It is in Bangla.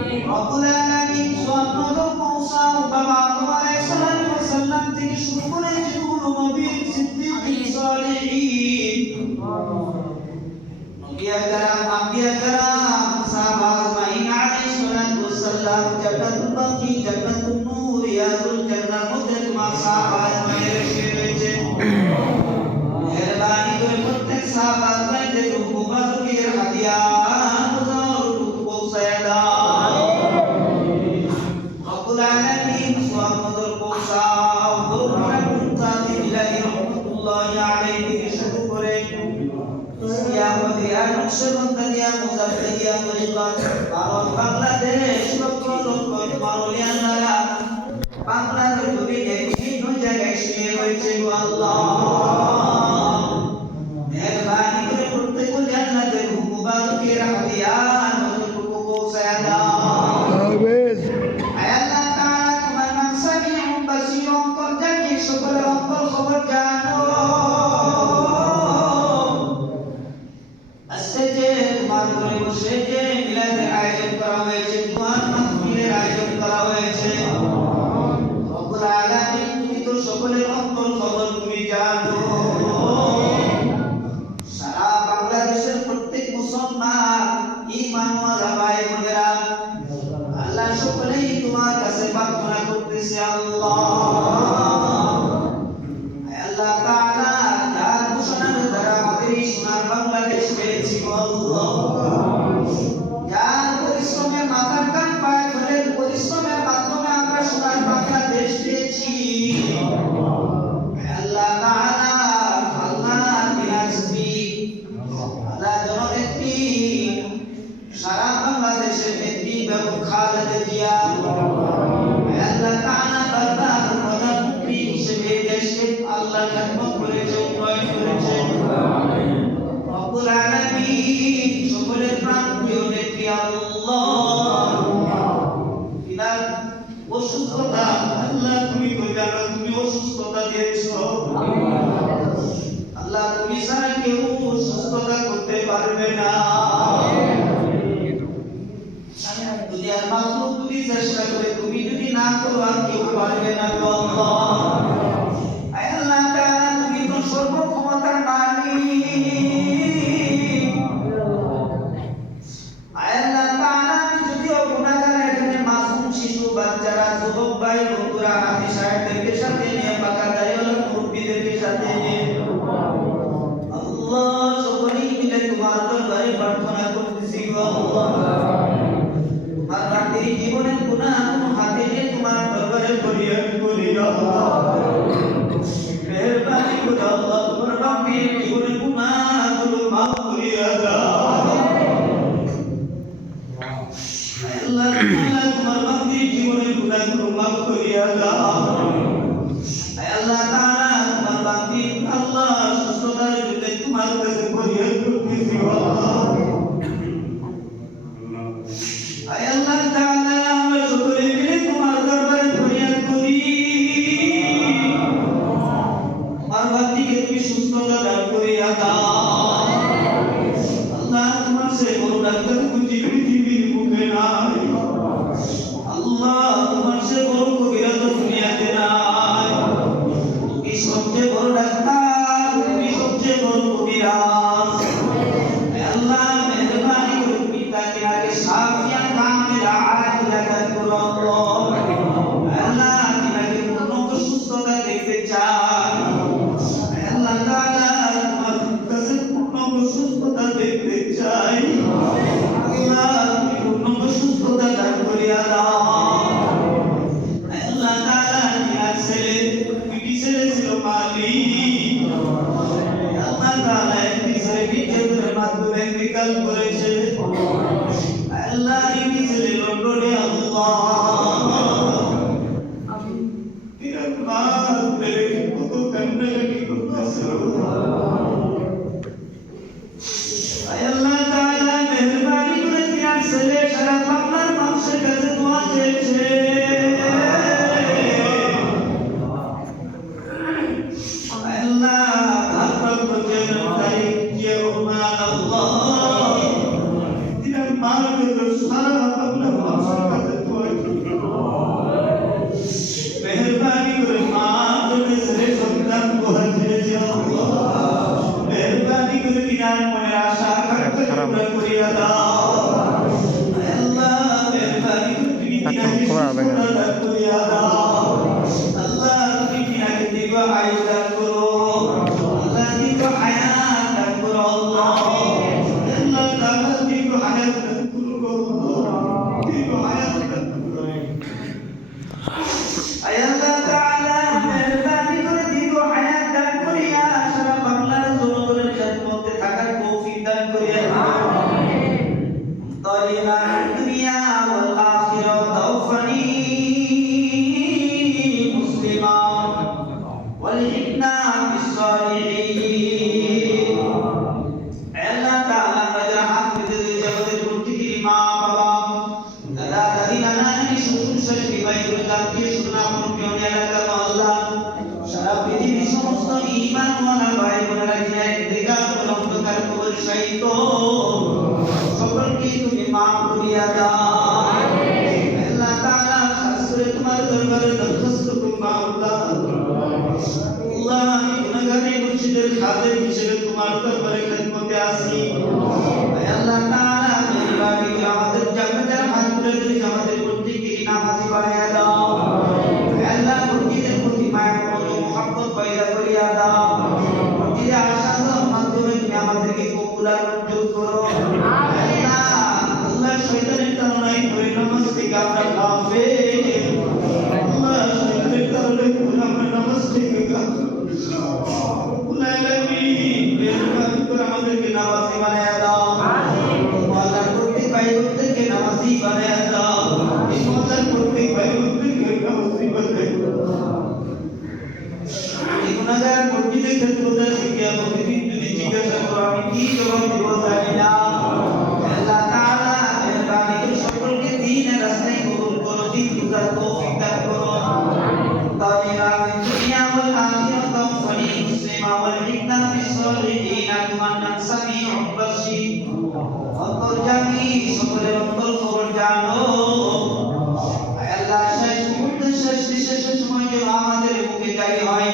রব্বুল আলামিন সুবহানাহু পৌঁছাও বাবা আদম আলাইহিস সালাম থেকে শুরু করে যতগুলো নবী সিদ্দিক সালেহীন নবী আকরাম আম্বিয়া کرام সাহাবা আজমাইন আলাইহিস সালাম জান্নাতুল বাকি জান্নাতুন নূর রিয়াজুল জান্নাত মধ্যে তোমার সাহাবা আজমাইন রয়েছে মেহেরবানি করে প্রত্যেক সাহাবা আজমাইনদের রূহ মুবারকের হাদিয়া পৌঁছায় দাও রব্বুল আলামিন সুবহানাহু পৌঁছাও বরকত মুনতাজি বিল্লাহি রাহমাতুল্লাহি আলাইহি থেকে শুরু করে সিয়ামতিয়া নকশবন্দিয়া মুজাফফরিয়া তরিকাত ভারত বাংলাদেশ লক্ষ মারুলিয়ানারা বাংলার জমিনে বিভিন্ন জায়গায় শুয়ে রয়েছে গো আল্লাহ মেহেরবানি করে প্রত্যেক জান্নাতের রূহ মুবারকের হাদিয়া নতটুকু পৌঁছায় দাও আমিন আল্লাহ তাআলা তোমার নাম সামিউন বাসীরুন জানি সকলের অন্তর খবর জানো আজকে যে তোমার ঘরে বসে যে মিলাদের আয়োজন করা হয়েছে তোমার মাহফিলের আয়োজন করা হয়েছে রব্বুল আলামিন তুমি তো সকলের অন্তর খবর তুমি জানো সারা বাংলাদেশের প্রত্যেক মুসলমান ঈমানওয়ালা ভাই বোনেরা আল্লাহ সকলেই তোমার কাছে প্রার্থনা করতেছে আল্লাহ আল্লাহ তাআলা যার ঘোষণার দ্বারা আমাদের এই সোনার বাংলাদেশ পেয়েছি আল্লাহ যার পরিশ্রমে মাথার কান পায়ে ফেলে পরিশ্রমের মাধ্যমে আমরা সোনার বাংলাদেশ পেয়েছি আল্লাহ তাআলা আল্লাহ দিনাজবি আল্লাহ জননেত্রী সারা বাংলাদেশের নেত্রী বেগম খালেদা জিয়া আল্লাহ তাআলা বারবার প্রধানমন্ত্রী হিসেবে দেশকে আল্লাহ খেদমত করেছে উন্নয়ন করেছে রব্বুল আলামিন সকলের প্রাণপ্রিয় নেত্রী আল্লাহ তিনার অসুস্থতা আল্লাহ তুমি তো জানো তুমি অসুস্থতা দিয়েছো আল্লাহ তুমি ছাড়া কেউ সুস্থতা করতে পারবে না দুনিয়ার মাখলুক তুমি চেষ্টা করে তুমি যদি না করো আর কেউ পারবে না গো আল্লাহ আল্লাহ তাআলা তুমি তো সর্বক্ষমতার মালিক আল্লাহ তাআলা যদিও গুনাহগার এখানে মাসুম শিশু বাচ্চারা যুবক ভাই বন্ধুরা হাফি সাহেবদেরকে সাথে নিয়ে বাকাদারিওয়ালা মুরব্বিদেরকে সাথে নিয়ে আল্লাহ সকলেই মিলে তোমার দরবারে প্রার্থনা করতেছি গো আল্লাহ তোমার বান্দির জীবনের গুনাহ হাতে নিয়ে তোমার দরবারে ফরিয়াদ করি আল্লাহ মেহেরবানি করে আল্লাহ তোমার বান্দির জীবনের গুনাহগুলো মাফ করিয়া দাও আল্লাহ তাআলা তোমার বান্দির জীবনের গুনাহগুলো মাফ করিয়া দাও আল্লাহ তাআলা তোমার বান্দির আল্লাহ সুস্থতার জন্য তোমার কাছে ফরিয়াদ করতেছি আল্লাহ আল্লাহ তাআলা আমরা সকলে মিলে তোমার দরবারে ফরিয়াদ করি তোমার বান্দিকে তুমি সুস্থতা দান করিয়া দাও আল্লাহ তোমার সে বড় ডাক্তার খুঁজি পৃথিবীর বুকে নাই আল্লাহ তোমার সে বড় কবিরাজ দুনিয়াতে নাই তুমি সবচেয়ে বড় ডাক্তার তুমি সবচেয়ে বড় কবিরাজ আল্লাহ মেহেরবানি করে তুমি তাকে আগে শাফিয়া কামিলা আজিলা দান করো আল্লাহ তিনাকে পূর্ণ সুস্থতা দেখতে চাই আল্লাহ তাআলা তোমার কাছে পূর্ণ সুস্থতা দেখতে চাই আল্লাহ তুমি পূর্ণ সুস্থতা দান করিয়া দাও আল্লাহ তাআলা তিনার ছেলে দুটি ছেলে ছিল মালিক আল্লাহ তাআলা একটি ছেলে বিদ্যুতের মাধ্যমে ইন্তেকাল করেছে আল্লাহ এই ছেলে লন্ডন الدنيا والآخرة توفني مسلما والحقنا بالصالحين আল্লাহ তাআলা আমাদের হাফেজের জগতের প্রত্যেকের মা বাবা দাদা দাদি নানা নানি শ্বশুর শাশুড়ি ভাই বোনেরা আত্মীয় স্বজন আপন প্রিয় এলাকা মহল্লা সারা পৃথিবীর সমস্ত ঈমানওয়ালা ভাই বোনেরা যিনি ইন্তেকাল করে অন্ধকার কবর শায়িত সকলকে তুমি মাফ করিয়া দাও আল্লাহ তাআলা খাস করে তোমার দরবারে দরখাস্ত করব আল্লাহ আমি গুনাহগার মুর্শিদের খাদেম হিসেবে তোমার দরবারে খিদমতে আসি আল্লাহ তাআলা মেহেরবানি করে আমাদের জান্নাতের হাত তুলে ধরে আমাদের প্রত্যেককে নামাজি বানায়া দাও আল্লাহ মুর্শিদের প্রতি মায়া করো মুহাব্বত পয়দা করিয়া দাও মুর্শিদের আশার মাধ্যমে তুমি আমাদেরকে কবুল আর মঞ্জুর করো আল্লাহ আল্লাহ শয়তানের তাড়নায় করে নামাজ থেকে আমরা গাফিল আল্লাহ শয়তানের তাড়নায় করে আমরা নামাজ থেকে গাফিল আমাদেরকে নামাজি বানায়া দাও আল্লাহ প্রত্যেক ভাই বোনদেরকে নামাজি বানায়া দাও আল্লাহ প্রত্যেক ভাই বোনদেরকে নামাজি বানায়া দাও এই গুনাহগার মসজিদে খেদমতে শিখিয়া প্রতিদিন যদি জিজ্ঞাসা করো আমি কি জবাব দেব জানি না আল্লাহ তাআলা মেহেরবানি করে সকলকে দ্বীনের রাস্তায় কবুল করো দিন বুঝার তৌফিক দান করো তাআলা দুনিয়া ওয়াল আখিরাত তাওফানি মুসলিমা ওয়াল হিকনা বিসসালিহিন আকুমান সামিউর বাসীর অন্তর জানি সকলের অন্তর খবর জানো আল্লাহ শেষ মুহূর্তে শেষ বিশেষ সময় যেন আমাদের মুখে জারি হয়